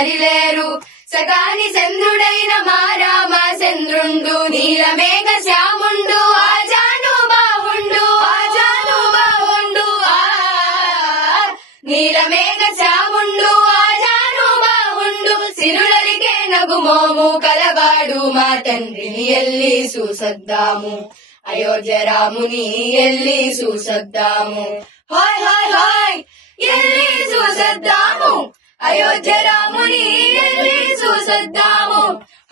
లేరు సగాని చంద్రుడైన మా రామచంద్రుండు నీలమేఘ శ్యాముండు ఆజాను బావుండు నీలమేఘ శ్యాముండు ఆజాను బావుండు సిరులరికే నగుమోము కలవాడు మా తండ్రిని ఎల్లి చూసొద్దాము అయోధ్య రాముని ఎల్లి చూసొద్దాము హాయ్ హాయ్ హాయ్ ఎల్లి చూసొద్దాము అయోధ్య రాముని ఎల్లి చూసొద్దాము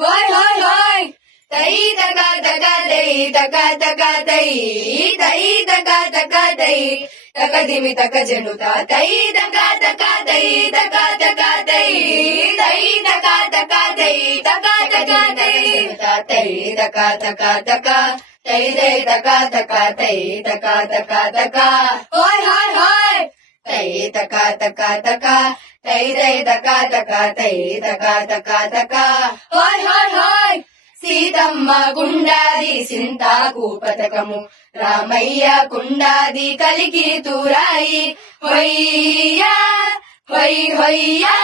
హాయ్ హాయ్ హాయ్ తై తక తక తై తక తక తై తై తక తక తై తక దిమి తక జనుత తై తక తక తై తక తక తై తై తక తక తై తక తక తై తై తక తక తక తై తై తక తక తై తక తక తక హాయ్ హాయ్ హాయ్ తై తక తక తక తై తై తక తక తై తక తక తక హాయ్ హాయ్ హాయ్ సీతమ్మ గుండాది సింతాకు పతకము రామయ్య కుండాది కలికి తూరాయి హొయ్యా హొయ్ హొయ్యా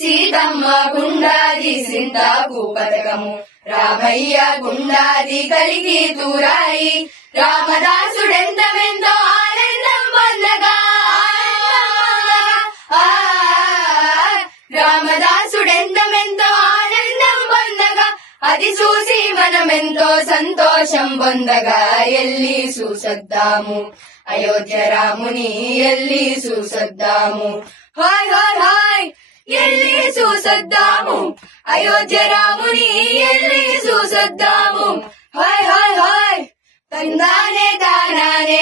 సీతమ్మ గుండాది సింతాకు పతకము రామయ్య గుండాది కలికి తూరాయి రామదాసుడెంతమెంతో ఆనందం పొందగా రామదాసుడెంతమెంతో ఆనందం పొందగా అది చూసి మనమెంతో సంతోషం పొందగా ఎల్లి చూసొద్దాము అయోధ్య రాముని ఎల్లి చూసొద్దాము హాయ్ హాయ్ హాయ్ ఎల్లి చూసొద్దాము అయోధ్య రాముని ఎల్లి చూసొద్దాము హాయ్ హాయ్ హాయ్ తందానే తానానే